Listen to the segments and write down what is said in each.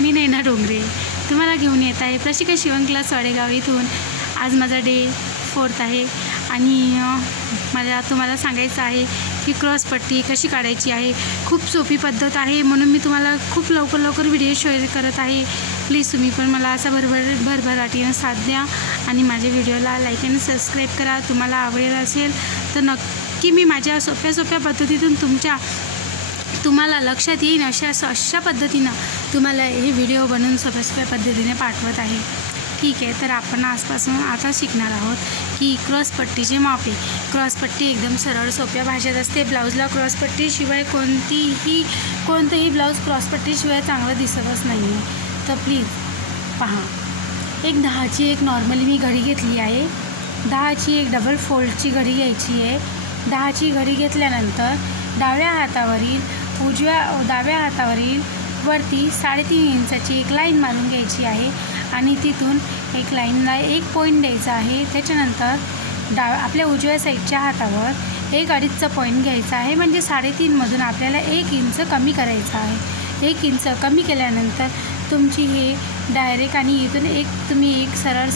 मी नैना डोंगरे तुम्हाला घेऊन येत आहे प्रशिक्षण शिवण क्लास वाडेगाव इथून। आज माझा डे 4 आहे आणि मला तुम्हाला सांगायचं आहे की क्रॉस पट्टी कशी काढायची आहे। खूप सोपी पद्धत आहे म्हणून मी तुम्हाला खूप लवकर व्हिडिओ शेअर करत आहे। प्लीज तुम्ही पण मला असा भरभराटीनं साथ द्या आणि माझ्या व्हिडिओला लाईक आणि सबस्क्राईब करा। तुम्हाला आवडेल असेल तर नक्की मी माझ्या सोप्या पद्धतीतून तुम्हाला लक्षात येईल अशा पद्धतीनं तुम्हाला हे व्हिडिओ बनवून सोप्या पद्धतीने पाठवत आहे। ठीक आहे, तर आपण आजपासून आता शिकणार आहोत की क्रॉस पट्टीचे मापे। क्रॉस पट्टी एकदम सरळ सोप्या भाषेत असते। ब्लाऊजला क्रॉस पट्टीशिवाय कोणतंही ब्लाऊज क्रॉस पट्टीशिवाय चांगलं दिसतच नाही आहे। तर प्लीज पहा, एक 10ची एक नॉर्मली मी घडी घेतली आहे। 10ची एक डबल फोल्डची घडी घ्यायची आहे। 10ची घडी घेतल्यानंतर डाव्या हातावरील वरती 3.5 इंचाची एक लाईन मारून घ्यायची आहे आणि तिथून एक लाईनला एक पॉईंट द्यायचा आहे। त्याच्यानंतर आपल्या उजव्या साईडच्या हातावर एक 2.5चा पॉईंट घ्यायचा आहे, म्हणजे 3.5 मधून आपल्याला 1 इंच कमी करायचं आहे। 1 इंच कमी केल्यानंतर तुमची हे डायरेक्ट आणि इथून तुम्ही एक सरळ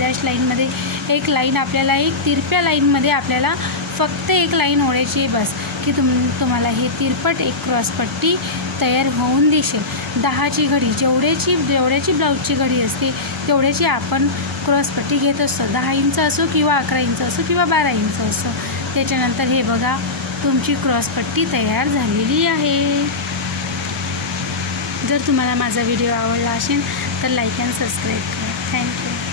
डॅश लाईनमध्ये एक लाईन आपल्याला एक तिरप्या लाईनमध्ये आपल्याला फक्त एक लाईन ओढायची आहे बस, की तुम्हाला हे तिरपट एक क्रॉसपट्टी तयार होऊन दिसेल। 10ची घडी जेवढ्याची ब्लाऊजची घडी असते तेवढ्याची आपण क्रॉसपट्टी घेत असतो। 10 इंच असो किंवा 11 इंच असो किंवा 12 इंच असो। त्याच्यानंतर हे बघा, तुमची क्रॉसपट्टी तयार झालेली आहे। जर तुम्हाला माझा व्हिडिओ आवडला असेल तर लाईक अँड सबस्क्राईब करा। थँक्यू।